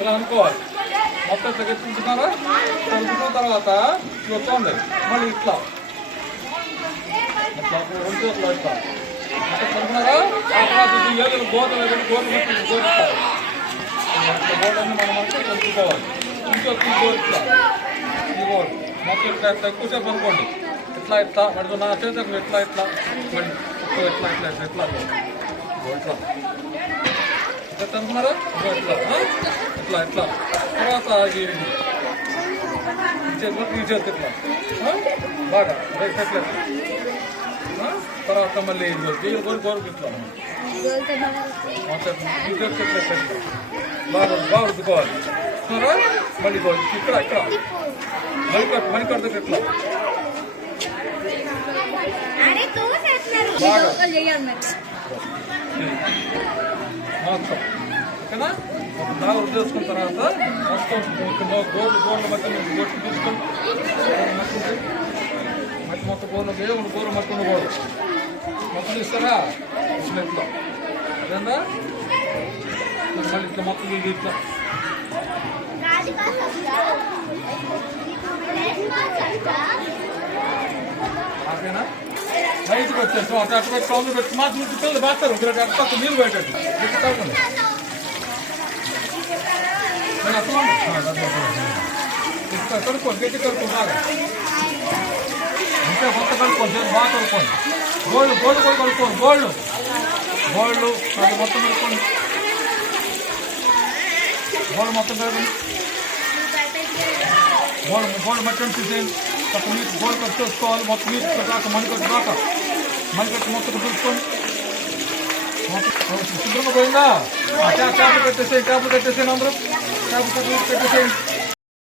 ఇలా అనుకోవాలి. మొత్తం ఇట్లా గెలుచుకుంటున్నారా? గెలుచుకున్న తర్వాత చూడండి మళ్ళీ ఇట్లా ఇట్లా రెండు చేతులు ఇట్లా అనుకున్నారా? ఆ తర్వాత ఏళ్ళు గోధుమ గోధుమట్టి గోరుస్తారు. గోడని మనం అంతా కలుపుకోవాలి. ఇంకొక గోరు ఇట్లా ఈ గోరు మొత్తం ఇట్లా ఇట్లా ఎక్కువసేపు అనుకోండి. ఇట్లా ఇట్లా మరి నా చేతులకు ఇట్లా ఇట్లా మళ్ళీ ఇట్లా ఇట్లా ఇట్లా ఇట్లా ఇట్లా ఇట్లా అనుకున్నారా? ఇట్లా ఇట్లా ఇట్లా తర్వాత ఈ చేతి ఇట్లా బాగా రైట్ ఇట్లా తర్వాత మళ్ళీ గోరు గోరు ఇట్లా బాగా బాగా రుద్దుకోవాలి. మళ్ళీ ఇక్కడ ఇక్కడ మణికట్టు దగ్గర ఇట్లా బాగా మొత్తం ఓకేనా? ఒక బాగా రుద్దు చేసుకున్న తర్వాత మొత్తం గోర్ల మధ్య గోట్లు తీసుకొని మట్టి మొత్తం గోర్లు గోరు మట్టి ఉండకూడదు. మొత్తం తీస్తారా ఇట్లా అదేందా మళ్ళీ ఇట్లా మొత్తం ఇట్లా ఓకేనా? బయటకు వచ్చేస్తాం అటు అటు పెట్టి కౌలు పెట్టి మాకు నుంచి పిల్లలు వేస్తారు అటు నీళ్ళు బయటట్టు తాగండి. నేను అట్లా కడుక్కోండి గట్టి కడుక్కోండి బాగా ఇంకా కొత్త కడుక్కోండి బాగా కడుక్కోండి. గోల్డ్ గోల్డ్ కూడా కడుక్కోండి. గోల్డ్ అది మొత్తం కడుక్కోండి. గోల్డ్ మొత్తం కడుకోండి. గోల్డ్ మట్టి తీసేయండి. అక్కడ నీకు గోల్డ్ కట్టు చేసుకోవాలి. మొత్తం నీకు దాకా మణికట్టు మొత్తం చూసుకోండి. మొత్తం శుభ్రంగా పోయిందా? ట్యాప్లు పెట్టేసేయండి. అందరూ ట్యాప్ పెట్టేసేయండి.